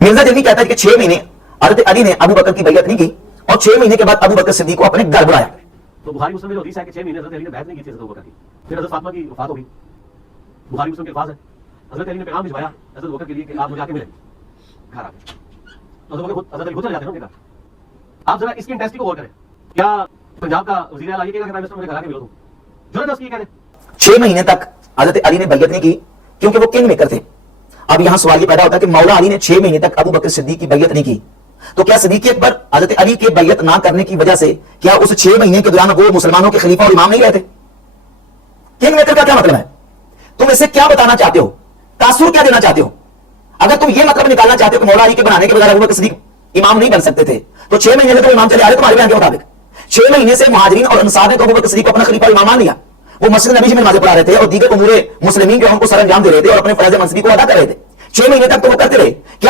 मिर्जा जल्दी कहता है कि 6 महीने हजरत अली ने अबू बकर की बैयत नहीं की और 6 महीने के बाद अबू बकर सिद्दीक को अपने घर बुलाया। तो बुखारी मुस्लिम में जो हदीस है कि 6 महीने हजरत अली ने बैत नहीं की थी हजरत अबू बकर की, फिर हजरत फातिमा की वफात हो गई। बुखारी मुस्लिम के अल्फाज है हजरत अली ने पैगाम भिजवाया हजरत अबू बकर के लिए कि आप मुझे आके मिलें घर आके। तो हजरत बकर हजरत अली खुद चले जाते हैं उनके घर। आप जरा इसकी इंटेंसिटी को गौर करें। क्या पंजाब का वजीर आला ये कहेगा कि प्राइम मिनिस्टर मुझे घर आके मिलो, तुम जो उसकी ये कह दे। 6 महीने तक हजरत अली ने बैयत नहीं की क्योंकि वो किंग मेकर थे। अब यहां सवाल ये पैदा होता है कि मौला अली ने 6 महीने तक अबू बकर सिद्दीक की बैयत नहीं की, तो क्या सिद्दीक अकबर हजरत अली के बैयत ना करने की वजह से क्या उस 6 महीने के दौरान वो मुसलमानों के खलीफा और इमाम नहीं रहते? किंग मेकर का क्या मतलब है? तुम इससे क्या बताना चाहते हो? तासुर क्या देना चाहते हो? अगर तुम ये मतलब निकालना चाहते हो कि मौला अली के बनाने के बगैर अबू बकर सिद्दीक इमाम नहीं बन सकते थे, तो 6 महीने से तो इमाम चले आ रहे तुम्हारे बयान के मुताबिक। 6 महीने से मुहाजिरीन और अंसार ने तो अबू बकर सिद्दीक को अपना खलीफा और इमाम मान लिया। वो मस्जिद नबी में नमाज़ें पढ़ा रहे थे और दीगर उमूरे मुस्लिमीन जो हमको सर अंजाम दे रहे थे और अपने फर्ज मंसबी को अदा कर रहे थे। 6 महीने तक तो वो करते रहे। क्या